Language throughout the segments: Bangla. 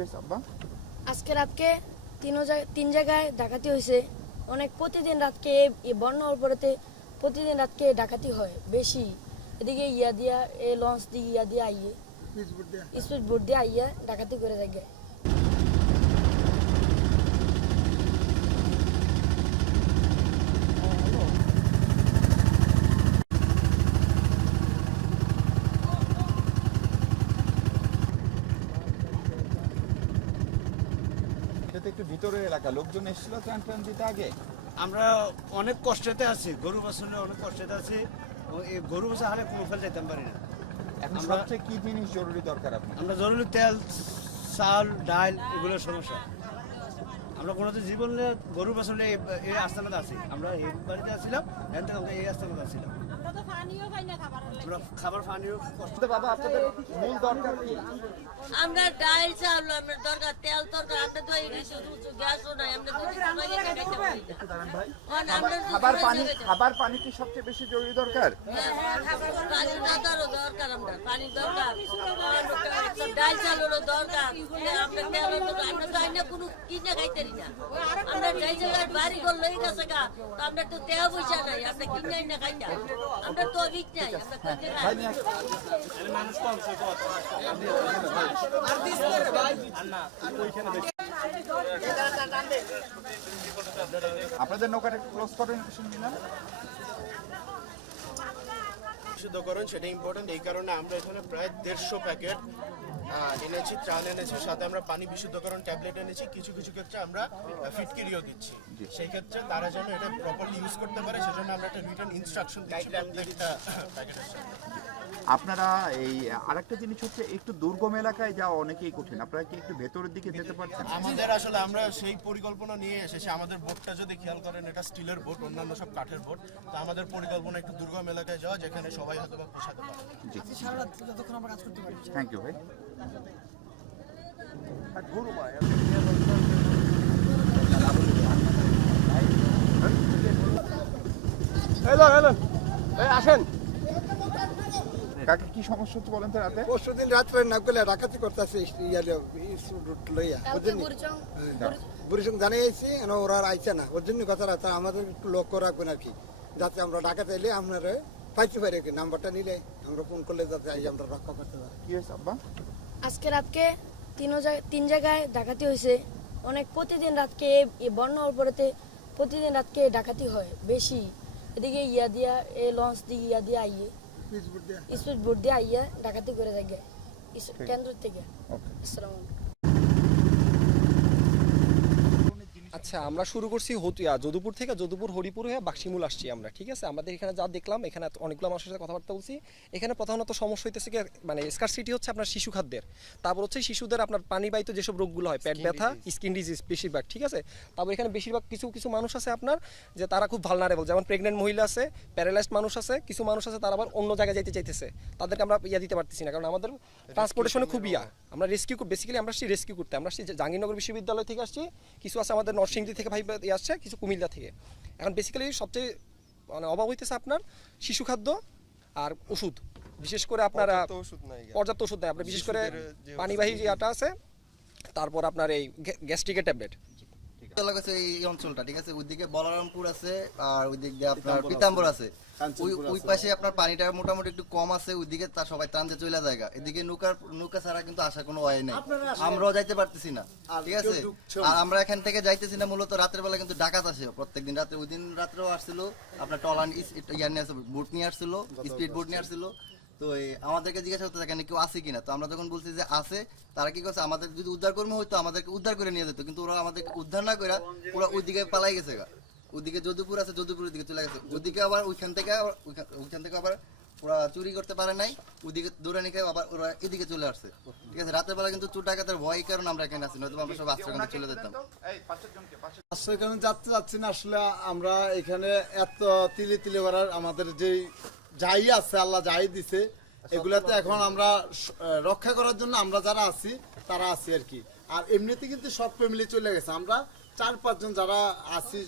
হয়েছে আব্বা? আজকে রাতকে তিন জায়গায় ডাকাতি হয়েছে। অনেক প্রতিদিন রাতকে এই বন্যার উপরেতে প্রতিদিন রাতকে ডাকাতি হয় বেশি। এদিকে ইয়া দিয়া লঞ্চ দিয়ে ইয়া দিয়ে আইয়ে স্পিড বোট দিয়ে আইয়া ডাকাতি করে থাকে। এটা তো একটু ভিতরের এলাকা, লোকজন এসেছিল ত্রাণ ত্রাণ দিতে আগে। আমরা অনেক কষ্টেতে আছি, গরু বাছলে অনেক কষ্টেতে আছি। এই গরু বাছা হারে কোনো ফেল যেতে পারি না। এখন আমরা- সবচেয়ে কি জিনিস জরুরি দরকার আপনার? আমরা জরুরি তেল, চাল, ডাল এগুলোর সমস্যা। আমরা কোনো জীবনে গরু বাছলে এই আস্থানাতে আছি। আমরা এই বাড়িতে আসছিলাম, এখান থেকে আমরা এই আস্থানাতে আসছিলাম। আমরা খাবার পানিও কষ্ট। তো বাবা, আপনাদের মূল দরকার কি? আমরা ডাল চাল আমরা দরকার তেল দরকার আমরা তো এই গ্যাসও নাই আমরা তো খাবার পানি কি সবচেয়ে বেশি জরুরি দরকার? পানির দরকার আমরা পানির দরকার ডাল চালেরও দরকার আমরা তেলের দরকার আমরা তো আইনা কোনো কিনে খাইতেরি না আমরা যেই জায়গায় বাড়ি ঘর লই গেছে গা তো আমরা তো তেল পয়সা নাই আমরা কিনে না খাই না আমরা তো অভিজ্ঞ নাই আমরা কিনে খাই আপনাদের নৌকাটা ক্লোজ করেন শুনবি বিশুদ্ধকরণ সেটা ইম্পর্টেন্ট। এই কারণে আমরা এখানে প্রায় 150 প্যাকেট এনেছি, ত্রাণ এনেছি, সাথে আমরা পানি বিশুদ্ধকরণ ট্যাবলেট এনেছি। কিছু কিছু ক্ষেত্রে আমরা ফিটকিরিও দিচ্ছি। সেই ক্ষেত্রে তারা যেন এটা প্রপারলি ইউজ করতে পারে সেজন্য আমরা একটা রিটার্ন ইনস্ট্রাকশন দিচ্ছি প্রত্যেকটা প্যাকেটের সাথে। আপনারা এই আরেকটা জিনিস হচ্ছে, একটু দুর্গম এলাকায় যাওয়া অনেকেই কঠিন, আপনারা কি একটু ভেতরের দিকে যেতে পারছেন? আমাদের আসলে আমরা সেই পরিকল্পনা নিয়ে এসেছি। আমাদের বোটটা যদি খেয়াল করেন, এটা স্টিলের বোট, অন্যান্য সব কাঠের বোট। তো আমাদের পরিকল্পনা একটু দুর্গম এলাকায় যাওয়া, যেখানে সবাই হয়তো বা পোষাতে পারে। থ্যাংক ইউ ভাই। আসেন। কাকে কি সমস্যা হচ্ছে বলেন তো রাতে? পরশুদিন রাত্রে নাকলে ডাকাতি করতেছে লইয়া বুড়িসং জানিয়ে আইছি ওরা আর আইছে না, ওর জন্য কথা রাখতে আমাদের একটু লক্ষ্য রাখবেন আর কি, যাতে আমরা ডাকাত এলে আপনারা পাইতে পারি কি, নাম্বারটা নিলে আমরা ফোন করলে যাতে আমরা রক্ষা করতে পারি। কি হয়েছে আব্বা? আজকে রাতকে তিন জায়গায় ডাকাতি হয়েছে। অনেক প্রতিদিন রাতকে এই বন্যার উপরেতে প্রতিদিন রাতকে ডাকাতি হয় বেশি। এদিকে ইয়া দিয়া লঞ্চ দিয়ে ইয়া দিয়ে আইয়ে স্পিড বোট দিয়ে আইয়া ডাকাতি করে থাকে কেন্দ্র থেকে। আসসালামু আলাইকুম। আচ্ছা, আমরা শুরু করছি যদুপুর থেকে, যদুপুর হরিপুর হয়ে বাক্সিমূল আসছি আমরা, ঠিক আছে। আমাদের এখানে যা দেখলাম, এখানে অনেকগুলো মানুষের সাথে কথাবার্তা বলছি। এখানে প্রধানত সমস্যা হইতেছে কি, মানে স্কারসিটি হচ্ছে আপনার শিশু খাদ্যের, তারপর হচ্ছে শিশুদের আপনার পানিবাহিত যেসব রোগগুলো হয়, পেট ব্যথা, স্কিন ডিজিজ বেশিরভাগ, ঠিক আছে। তারপর এখানে বেশিরভাগ কিছু মানুষ আছে আপনার যে তারা খুব ভালনারেবল, যেমন প্রেগনেন্ট মহিলা আছে, প্যারালাইজড মানুষ আছে, কিছু মানুষ আছে তারা আবার অন্য জায়গায় যাইতে চাইতেছে, তাদেরকে আমরা দিতে পারতেছি না, কারণ আমাদের ট্রান্সপোর্টেশনে খুব আমরা বেসিক্যালি আমরা আসছি রেস্কিউ করতে। আমরা আসছি জাহাঙ্গীরনগর বিশ্ববিদ্যালয় থেকে আসছি, কিছু আছে আমাদের নরসিংদী থেকে ভাই আসছে, কিছু কুমিল্লা থেকে। এখন বেসিক্যালি সবচেয়ে মানে অভাব হইতেছে আপনার শিশু খাদ্য আর ওষুধ, বিশেষ করে আপনার পর্যাপ্ত ওষুধ নেই। আপনার বিশেষ করে পানিবাহী যেটা আছে, তারপর আপনার এই গ্যাস্ট্রিকের ট্যাবলেট। এই অঞ্চলটা ঠিক আছে, ওইদিকে বলরামপুর আছে আর ওইদিক দিয়ে আপনার পিতাম্বর আছে। ওই পাশে আপনার পানিটা মোটামুটি একটু কম আছে, ওইদিকে তার সবাই টানতে চলে জায়গা। এদিকে নৌকা ছাড়া কিন্তু আসার কোনো ওয়ে নেই, আমরাও যাইতে পারতেছি না, ঠিক আছে। আর আমরা এখান থেকে যাইতেছি না মূলত রাতের বেলা কিন্তু ডাকাত আসে প্রত্যেকদিন রাতে। ওই দিন রাত্রেও আসছিল আপনার টলান বোট নিয়ে আসছিল, স্পিড বোট নিয়ে আসছিল। তো আমাদেরকে জিজ্ঞাসা করতে থাকে কেউ আছে কিনা, তো আমরা যখন বলছি যে আছে, তারা কি করছে, আমাদের যদি উদ্ধার কর্মী হইতো আমাদেরকে উদ্ধার করে নিয়ে যেত, কিন্তু ওরা আমাদেরকে উদ্ধার না করে ওরা ওইদিকে পালাই গেছে। ওইদিকে যদুপুর আছে, যদুপুরের দিকে চলে গেছে। ওইদিকে আবার ওইখান থেকে আবার ওরা চুরি করতে পারে নাই, ওইদিকে দৌড়ে নিয়ে আবার ওরা এদিকে চলে আসছে, ঠিক আছে। রাতের বেলা কিন্তু চোর ডাকাতের ভয় কারণে আমরা এখানে আছি, নয়তো আমরা সব আশ্রয়কেন্দ্রে চলে যেতাম। আশ্রয়কেন্দ্রে যাচ্ছি না আসলে, আমরা এখানে এত তিলে তিলে করার আমাদের যেই যাই আছে, আল্লাহ যাই দিছে, এগুলাতে এখন আমরা রক্ষা করার জন্য আমরা যারা আছি তারা আছি আর কি। আর এমনিতে কিন্তু সব ফ্যামিলি চলে গেছে, আমরা 4-5 জন যারা আছি,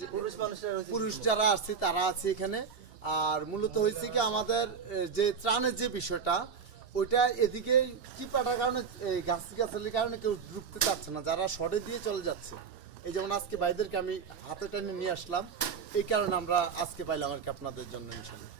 পুরুষ যারা আছি তারা আছি এখানে। আর মূলত হয়েছে কি, আমাদের যে ত্রাণের যে বিষয়টা, ওইটা এদিকে চিপাটার কারণে এই গাছের কারণে কেউ ঢুকতে চাচ্ছে না, যারা শর্টে দিয়ে চলে যাচ্ছে। এই যেমন আজকে ভাইদেরকে আমি হাতে টানে নিয়ে আসলাম, এই কারণে আমরা আজকে পাইলাম আর কি আপনাদের জন্য ইনশাল্লাহ।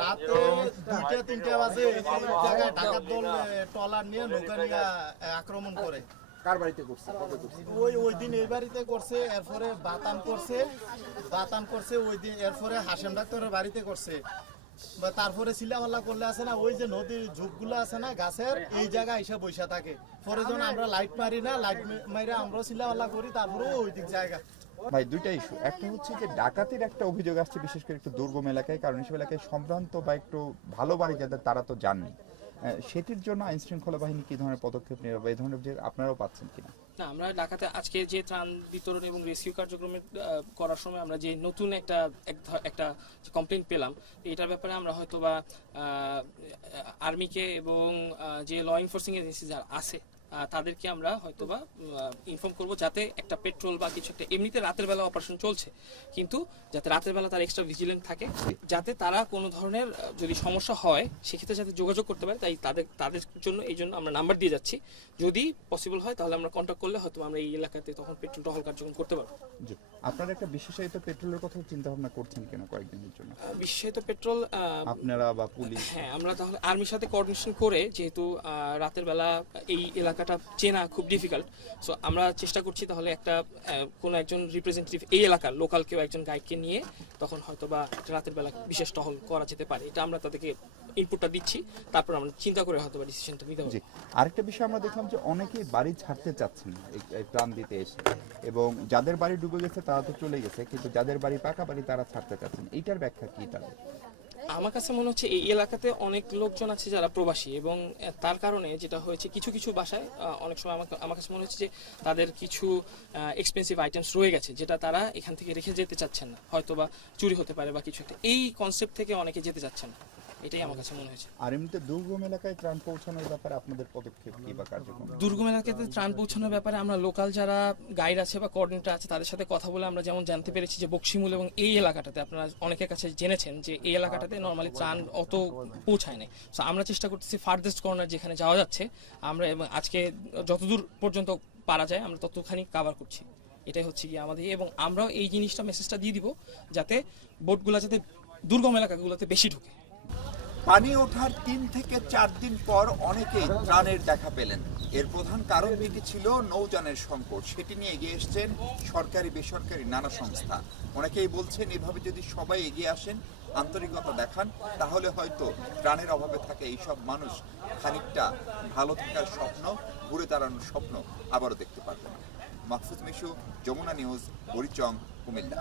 রাতে 2-3 বাজে এই জায়গায় ডাকাত দল ট্রলার নিয়ে নৌকা নিয়ে আক্রমণ করে। কার বাড়িতে করছে, কবে করছে? ওই দিন এই বাড়িতে করছে, এরপরে বাতান করছে ওই দিন, এরপরে হাসেম ডাক্তারের বাড়িতে করছে। বা তারপরে সিলামাল্লা করলে আছে না, ওই যে নদীর ঝুপগুলো আছে না গাছের, এই জায়গায় এসে বসে থাকে। পরে যখন আমরা লাইট মারি না, লাইট মাইরা আমরা সিলামাল্লা করি, তারপরে ওই দিক জায়গা। ভাই দুইটা ইস্যু, একটা হচ্ছে যে ডাকাতির একটা অভিযোগ আসছে বিশেষ করে একটু দুর্গম এলাকায়, কারণ এসব এলাকায় সম্ভ্রান্ত বা একটু ভালো বাড়ি যাদের তারা তো জাননি, সেটির জন্য আইন শৃঙ্খলা বাহিনী কি ধরনের পদক্ষেপ নেবে বা এই ধরনের যে আপনারাও পাচ্ছেন কিনা? না, আমরা ঢাকাতে আজকে যে ত্রাণ বিতরণ এবং রেস্কিউ কার্যক্রমের করার সময় আমরা যে নতুন একটা কমপ্লেন পেলাম, এটার ব্যাপারে আমরা হয়তো বা আর্মিকে এবং যে ল এনফোর্সিং এজেন্সি যারা আছে তাদেরকে আমরা হয়তোবা ইনফর্ম করব, যাতে একটা পেট্রোল বা কিছু একটা, এমনিতে রাতের বেলা অপারেশন চলছে, কিন্তু যাতে রাতের বেলা তারা এক্সট্রা ভিজিলেন্ট থাকে, যাতে তারা কোনো ধরনের যদি সমস্যা হয় সেক্ষেত্রে যাতে যোগাযোগ করতে পারে। তাই তাদের জন্য এই জন্য আমরা নাম্বার দিয়ে যাচ্ছি, যদি পসিবল হয় তাহলে আমরা কন্ট্যাক্ট করলে হয়তো আমরা এই এলাকাতে তখন পেট্রোল টহল কার্যক্রম করতে পারবো। জি, আপনারা একটা বিশেষায়িত পেট্রোলের কথা চিন্তা ভাবনা করছেন কিনা কয়েকদিনের জন্য? বিশেষত পেট্রোল আপনারা বা পুলিশ? হ্যাঁ, আমরা তাহলে আর্মির সাথে কোঅর্ডিনেশন করে, যেহেতু রাতের বেলা এই এলাকাটা চেনা খুব ডিফিকাল্ট, সো আমরা চেষ্টা করছি তাহলে একটা কোনো একজন রিপ্রেজেন্টেটিভ এই এলাকার লোকাল কেউ একজন গাইডকে নিয়ে তখন হয়তো বা রাতের বেলা বিশেষ টহল করা যেতে পারে। এটা আমরা তাদেরকে ইনপুটটা দিচ্ছি, তারপর আমরা চিন্তা করে হয়তো বা ডিসিশনটা নিতে জি, পারবো। আরেকটা বিষয় আমরা দেখলাম যে অনেকেই বাড়ি ছাড়তে চাচ্ছেন এই ত্রাণ দিতে এসে, এবং যাদের বাড়ি ডুবে গেছে তারা তো চলে গেছে, কিন্তু যাদের বাড়ি পাকা বাড়ি তারা ছাড়তে চাচ্ছেন, এইটার ব্যাখ্যা কি তাদের? আমার কাছে মনে হচ্ছে এই এলাকাতে অনেক লোকজন আছে যারা প্রবাসী, এবং তার কারণে যেটা হয়েছে কিছু কিছু বাসায় অনেক সময় আমার কাছে মনে হচ্ছে যে তাদের কিছু এক্সপেন্সিভ আইটেমস রয়ে গেছে, যেটা তারা এখান থেকে রেখে যেতে চাচ্ছেন না, হয়তো বা চুরি হতে পারে বা কিছু একটা, এই কনসেপ্ট থেকে অনেকে যেতে চাচ্ছেন না, এটাই আমার কাছে মনে হয়েছে। আর এমনিতে দুর্গম এলাকায় ত্রাণ পৌঁছানোর ব্যাপারে আপনাদের পদক্ষেপ কি বা কার্যক্রম? দুর্গম এলাকাতে ত্রাণ পৌঁছানোর ব্যাপারে আমরা লোকাল যারা গাইড আছে বা কোঅর্ডিনেটর আছে তাদের সাথে কথা বলে আমরা যেমন জানতে পেরেছি যে বক্সিমূল এবং এই এলাকাটাতে, আপনারা অনেকের কাছে জেনেছেন যে এই এলাকাটাতে নর্মালি ত্রাণ অত পৌঁছায় না। সো আমরা চেষ্টা করতেছি ফার্দেস্ট কর্নার যেখানে যাওয়া যাচ্ছে আমরা, এবং আজকে যতদূর পর্যন্ত পারা যায় আমরা ততখানি কাভার করছি। এটাই হচ্ছে কি আমাদের, এবং আমরাও এই জিনিসটা মেসেজটা দিয়ে দিব যাতে বোটগুলো যাতে দুর্গম এলাকাগুলোতে বেশি ঢুকে। পানি ওঠার 3 থেকে 4 দিন পর অনেকেই ত্রাণের দেখা পেলেন। এর প্রধান কারণ যেটি ছিল নৌযানের সংকট, সেটি নিয়ে এগিয়ে এসছেন সরকারি বেসরকারি নানা সংস্থা। অনেকেই বলছেন এভাবে যদি সবাই এগিয়ে আসেন, আন্তরিকতা দেখান, তাহলে হয়তো ত্রাণের অভাবে থাকে এইসব মানুষ খানিকটা ভালো থাকার স্বপ্ন, ঘুরে দাঁড়ানোর স্বপ্ন আবারও দেখতে পারবেন। মাহফুজ মিশু, যমুনা নিউজ, বরিচং, কুমিল্লা।